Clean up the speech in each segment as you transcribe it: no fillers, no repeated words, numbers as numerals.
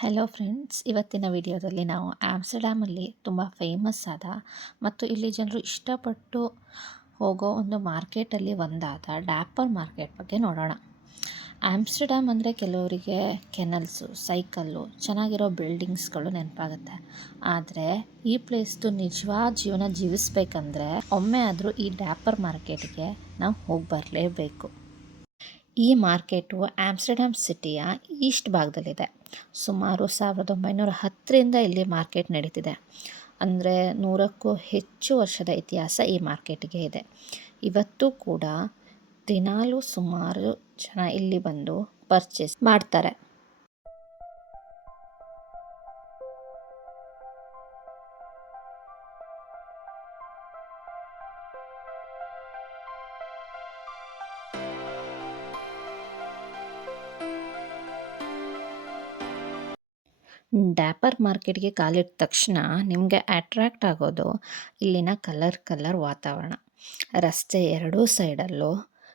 Hello friends, ಇವತ್ತಿನ ವಿಡಿಯೋದಲ್ಲಿ ನಾವು ಆಮ್ಸ್ಟರ್ಡ್ಯಾಮಲ್ಲಿ ತುಂಬ ಫೇಮಸ್ ಆದ ಮತ್ತು ಇಲ್ಲಿ ಜನರು ಇಷ್ಟಪಟ್ಟು ಹೋಗೋ ಒಂದು ಮಾರ್ಕೆಟಲ್ಲಿ ಒಂದಾದ ಡ್ಯಾಪರ್ ಮಾರ್ಕೆಟ್ ಬಗ್ಗೆ ನೋಡೋಣ. ಆಮ್ಸ್ಟರ್ಡ್ಯಾಮ್ ಅಂದರೆ ಕೆಲವರಿಗೆ ಕೆನಲ್ಸು, ಸೈಕಲ್ಲು, ಚೆನ್ನಾಗಿರೋ ಬಿಲ್ಡಿಂಗ್ಸ್ಗಳು ನೆನಪಾಗುತ್ತೆ. ಆದರೆ ಈ ಪ್ಲೇಸ್ದು ನಿಜವಾದ ಜೀವನ ಜೀವಿಸ್ಬೇಕಂದ್ರೆ ಒಮ್ಮೆ ಆದರೂ ಈ ಡ್ಯಾಪರ್ ಮಾರ್ಕೆಟ್ಗೆ ನಾವು ಹೋಗಿ ಬರಲೇಬೇಕು. ಈ ಮಾರ್ಕೆಟು ಆಮ್ಸ್ಟರ್ಡ್ಯಾಮ್ ಸಿಟಿಯ ಈಸ್ಟ್ ಭಾಗದಲ್ಲಿದೆ. ಸುಮಾರು 1910ರಿಂದ ಇಲ್ಲಿ ಮಾರ್ಕೆಟ್ ನಡೀತಿದೆ. ಅಂದರೆ 100ಕ್ಕೂ ಹೆಚ್ಚು ವರ್ಷದ ಇತಿಹಾಸ ಈ ಮಾರ್ಕೆಟ್ಗೆ ಇದೆ. ಇವತ್ತು ಕೂಡ ದಿನಾಲೂ ಸುಮಾರು ಜನ ಇಲ್ಲಿ ಬಂದು ಪರ್ಚೇಸ್ ಮಾಡ್ತಾರೆ. ಡ್ಯಾಪರ್ ಮಾರ್ಕೆಟ್ಗೆ ಕಾಲಿಟ್ಟ ತಕ್ಷಣ ನಿಮಗೆ ಅಟ್ರ್ಯಾಕ್ಟ್ ಆಗೋದು ಇಲ್ಲಿನ ಕಲರ್ ವಾತಾವರಣ. ರಸ್ತೆ ಎರಡೂ ಸೈಡಲ್ಲೂ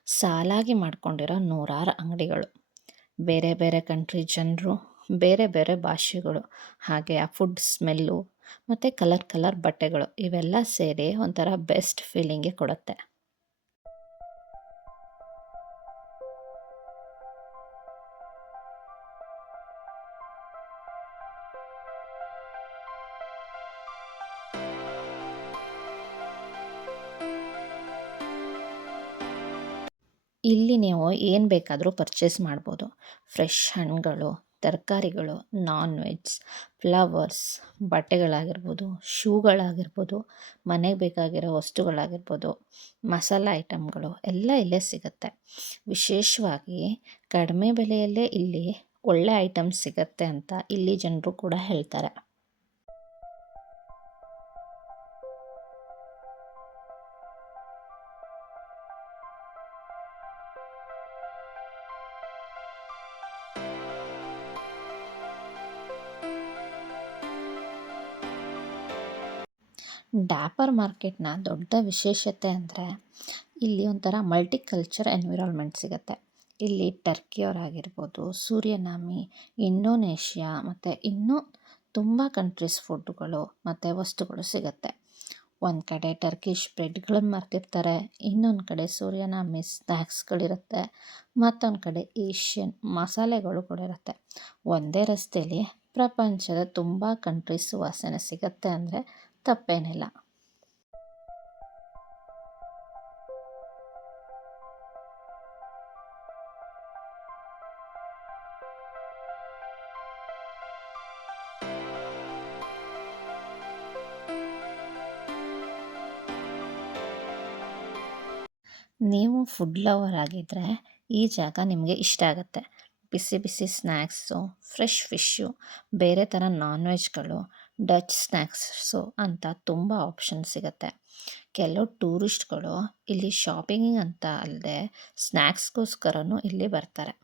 ಸಾಲಾಗಿ ಮಾಡ್ಕೊಂಡಿರೋ ನೂರಾರು ಅಂಗಡಿಗಳು, ಬೇರೆ ಬೇರೆ ಕಂಟ್ರಿ ಜನರು, ಬೇರೆ ಬೇರೆ ಭಾಷೆಗಳು, ಹಾಗೆ ಆ ಫುಡ್ ಸ್ಮೆಲ್ಲು ಮತ್ತು ಕಲರ್ ಬಟ್ಟೆಗಳು ಇವೆಲ್ಲ ಸೇರಿ ಒಂಥರ ಬೆಸ್ಟ್ ಫೀಲಿಂಗೇ ಕೊಡುತ್ತೆ. ಇಲ್ಲಿ ನೀವು ಏನು ಬೇಕಾದರೂ ಪರ್ಚೇಸ್ ಮಾಡ್ಬೋದು. ಫ್ರೆಶ್ ಹಣ್ಣುಗಳು, ತರಕಾರಿಗಳು, ನಾನ್ ವೆಜ್, ಫ್ಲವರ್ಸ್, ಬಟ್ಟೆಗಳಾಗಿರ್ಬೋದು, ಶೂಗಳಾಗಿರ್ಬೋದು, ಮನೆಗೆ ಬೇಕಾಗಿರೋ ವಸ್ತುಗಳಾಗಿರ್ಬೋದು, ಮಸಾಲ ಐಟಮ್ಗಳು ಎಲ್ಲ ಇಲ್ಲೇ ಸಿಗುತ್ತೆ. ವಿಶೇಷವಾಗಿ ಕಡಿಮೆ ಬೆಲೆಯಲ್ಲೇ ಇಲ್ಲಿ ಒಳ್ಳೆ ಐಟಮ್ಸ್ ಸಿಗುತ್ತೆ ಅಂತ ಇಲ್ಲಿ ಜನರು ಕೂಡ ಹೇಳ್ತಾರೆ. ಡ್ಯಾಪರ್ ಮಾರ್ಕೆಟ್ನ ದೊಡ್ಡ ವಿಶೇಷತೆ ಅಂದರೆ ಇಲ್ಲಿ ಒಂಥರ ಮಲ್ಟಿಕಲ್ಚರ್ ಎನ್ವಿರಾನ್ಮೆಂಟ್ ಸಿಗುತ್ತೆ. ಇಲ್ಲಿ ಟರ್ಕಿಯವರಾಗಿರ್ಬೋದು, ಸೂರ್ಯನಾಮಿ, ಇಂಡೋನೇಷ್ಯಾ ಮತ್ತು ಇನ್ನೂ ತುಂಬ ಕಂಟ್ರೀಸ್ ಫುಡ್ಡುಗಳು ಮತ್ತು ವಸ್ತುಗಳು ಸಿಗುತ್ತೆ. ಒಂದು ಕಡೆ ಟರ್ಕಿಷ್ ಬ್ರೆಡ್ಗಳನ್ನು ಮಾರ್ತಿರ್ತಾರೆ, ಇನ್ನೊಂದು ಕಡೆ ಸೂರ್ಯನಾಮಿ ಸ್ನ್ಯಾಕ್ಸ್ಗಳಿರುತ್ತೆ, ಮತ್ತೊಂದು ಕಡೆ ಏಷ್ಯನ್ ಮಸಾಲೆಗಳು ಕೂಡ ಇರುತ್ತೆ. ಒಂದೇ ರಸ್ತೆಯಲ್ಲಿ ಪ್ರಪಂಚದ ತುಂಬ ಕಂಟ್ರೀಸ್ ವಾಸನೆ ಸಿಗುತ್ತೆ ಅಂದರೆ ತಪ್ಪೇನಿಲ್ಲ. ನೀವು ಫುಡ್ ಲವರ್ ಆಗಿದ್ದರೆ ಈ ಜಾಗ ನಿಮಗೆ ಇಷ್ಟ ಆಗುತ್ತೆ. ಬಿಸಿ ಬಿಸಿ ಸ್ನ್ಯಾಕ್ಸು, ಫ್ರೆಶ್ ಫಿಶ್ಶು, ಬೇರೆ ಥರ ನಾನ್ ವೆಜ್ಗಳು, ಡಚ್ ಸ್ನ್ಯಾಕ್ಸು ಅಂತ ತುಂಬ ಆಪ್ಷನ್ ಸಿಗುತ್ತೆ. ಕೆಲವು ಟೂರಿಸ್ಟ್ಗಳು ಇಲ್ಲಿ ಶಾಪಿಂಗ್ ಅಂತ ಅಲ್ಲದೆ ಸ್ನ್ಯಾಕ್ಸ್ಗೋಸ್ಕರನೂ ಇಲ್ಲಿ ಬರ್ತಾರೆ.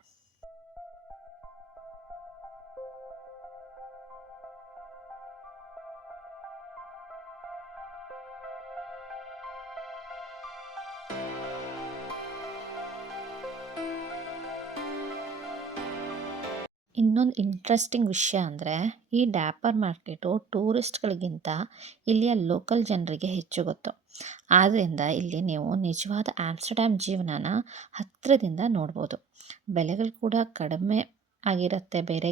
ಇನ್ನೊಂದು ಇಂಟ್ರೆಸ್ಟಿಂಗ್ ವಿಷಯ ಅಂದರೆ ಈ ಡ್ಯಾಪರ್ ಮಾರ್ಕೆಟು ಟೂರಿಸ್ಟ್ಗಳಿಗಿಂತ ಇಲ್ಲಿಯ ಲೋಕಲ್ ಜನರಿಗೆ ಹೆಚ್ಚು ಗೊತ್ತು. ಆದ್ದರಿಂದ ಇಲ್ಲಿ ನೀವು ನಿಜವಾದ ಆಮ್ಸ್ಟರ್ಡ್ಯಾಮ್ ಜೀವನನ ಹತ್ತಿರದಿಂದ ನೋಡ್ಬೋದು. ಬೆಲೆಗಳು ಕೂಡ ಕಡಿಮೆ ಆಗಿರುತ್ತೆ ಬೇರೆ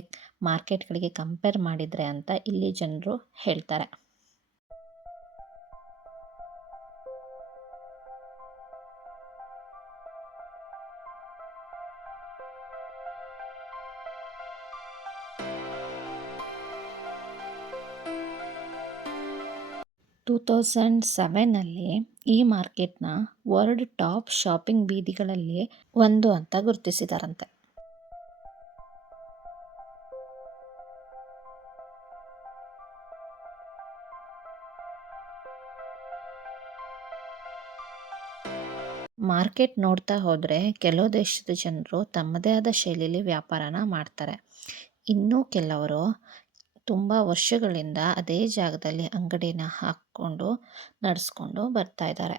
ಮಾರ್ಕೆಟ್ಗಳಿಗೆ ಕಂಪೇರ್ ಮಾಡಿದರೆ ಅಂತ ಇಲ್ಲಿ ಜನರು ಹೇಳ್ತಾರೆ. ಟೂ 2007ನಲ್ಲಿ ಈ ಮಾರ್ಕೆಟ್ನ ವರ್ಲ್ಡ್ ಟಾಪ್ ಶಾಪಿಂಗ್ ಬೀದಿಗಳಲ್ಲಿ ಒಂದು ಅಂತ ಗುರುತಿಸಿದಾರಂತೆ. ಮಾರ್ಕೆಟ್ ನೋಡ್ತಾ ಹೋದರೆ ಕೆಲವು ದೇಶದ ಜನರು ತಮ್ಮದೇ ಆದ ಶೈಲಿಯಲ್ಲಿ ವ್ಯಾಪಾರನ ಮಾಡ್ತಾರೆ. ಇನ್ನೂ ಕೆಲವರು ತುಂಬ ವರ್ಷಗಳಿಂದ ಅದೇ ಜಾಗದಲ್ಲಿ ಅಂಗಡಿನ ಹಾಕ್ಕೊಂಡು ನಡೆಸ್ಕೊಂಡು ಬರ್ತಾ ಇದ್ದಾರೆ.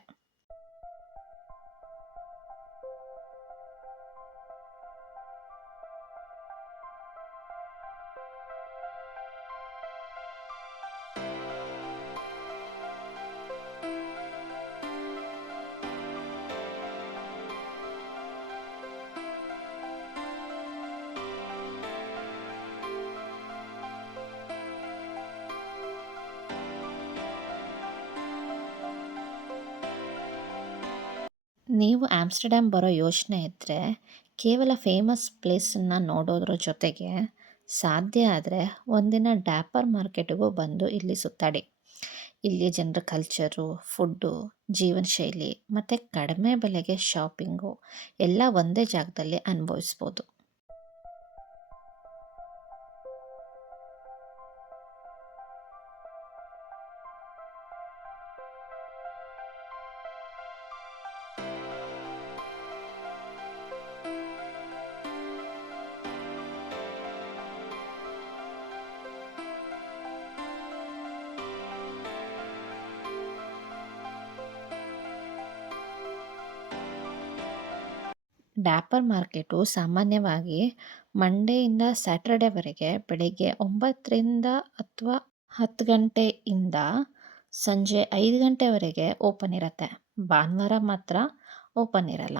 ನೀವು ಆಮ್ಸ್ಟರ್ಡ್ಯಾಮ್ ಬರೋ ಯೋಚನೆ ಇದ್ದರೆ ಕೇವಲ ಫೇಮಸ್ ಪ್ಲೇಸನ್ನು ನೋಡೋದ್ರ ಜೊತೆಗೆ ಸಾಧ್ಯ ಆದರೆ ಒಂದಿನ ಡ್ಯಾಪರ್ ಮಾರ್ಕೆಟಿಗೂ ಬಂದು ಇಲ್ಲಿ ಸುತ್ತಾಡಿ. ಇಲ್ಲಿ ಜನರ ಕಲ್ಚರು, ಫುಡ್ಡು, ಜೀವನ ಶೈಲಿ ಮತ್ತು ಕಡಿಮೆ ಬೆಲೆಗೆ ಶಾಪಿಂಗು ಎಲ್ಲ ಒಂದೇ ಜಾಗದಲ್ಲಿ ಅನುಭವಿಸ್ಬೋದು. ಡ್ಯಾಪರ್ ಮಾರ್ಕೆಟು ಸಾಮಾನ್ಯವಾಗಿ ಮಂಡೆಯಿಂದ ಸ್ಯಾಟರ್ಡೇವರೆಗೆ ಬೆಳಿಗ್ಗೆ 9ರಿಂದ ಅಥವಾ 10 ಗಂಟೆಯಿಂದ ಸಂಜೆ 5 ಗಂಟೆವರೆಗೆ ಓಪನ್ ಇರುತ್ತೆ. ಭಾನುವಾರ ಮಾತ್ರ ಓಪನ್ ಇರಲ್ಲ.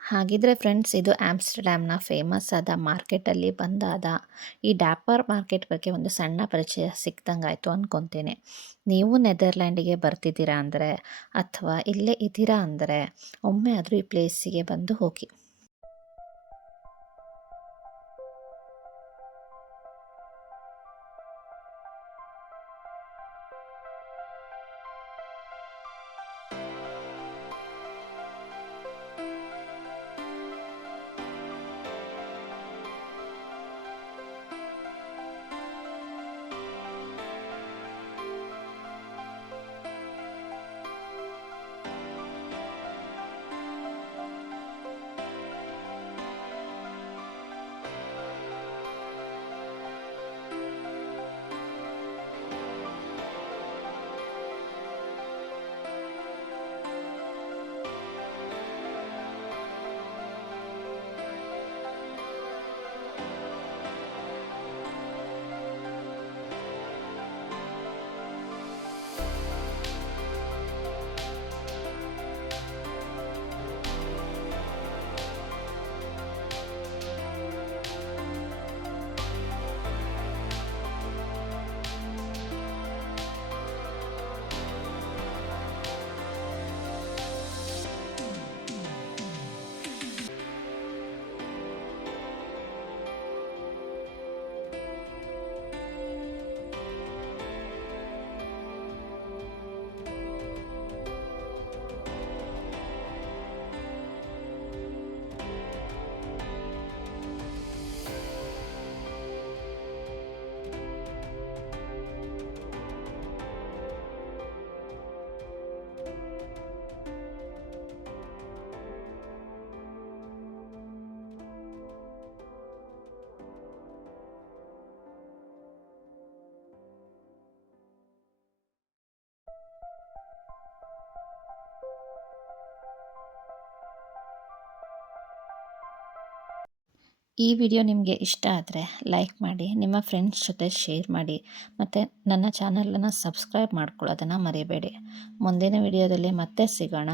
ಹಾಗಿದ್ರೆ ಫ್ರೆಂಡ್ಸ್, ಇದು ಆಮ್ಸ್ಟರ್ಡ್ಯಾಮ್ನ ಫೇಮಸ್ ಆದ ಮಾರ್ಕೆಟಲ್ಲಿ ಬಂದಾದ ಈ ಡ್ಯಾಪರ್ ಮಾರ್ಕೆಟ್ ಬಗ್ಗೆ ಒಂದು ಸಣ್ಣ ಪರಿಚಯ ಸಿಕ್ದಂಗಾಯಿತು ಅಂದ್ಕೊತೀನಿ. ನೀವು ನೆದರ್ಲ್ಯಾಂಡಿಗೆ ಬರ್ತಿದ್ದೀರಾ ಅಂದರೆ ಅಥವಾ ಇಲ್ಲೇ ಇದ್ದೀರಾ ಅಂದರೆ ಒಮ್ಮೆ ಆದರೂ ಈ ಪ್ಲೇಸಿಗೆ ಬಂದು ಹೋಗಿ. ಈ ವಿಡಿಯೋ ನಿಮಗೆ ಇಷ್ಟ ಆದರೆ ಲೈಕ್ ಮಾಡಿ, ನಿಮ್ಮ ಫ್ರೆಂಡ್ಸ್ ಜೊತೆ ಶೇರ್ ಮಾಡಿ, ಮತ್ತು ನನ್ನ ಚಾನಲನ್ನು ಸಬ್ಸ್ಕ್ರೈಬ್ ಮಾಡ್ಕೊಳ್ಳೋದನ್ನು ಮರಿಬೇಡಿ. ಮುಂದಿನ ವಿಡಿಯೋದಲ್ಲಿ ಮತ್ತೆ ಸಿಗೋಣ.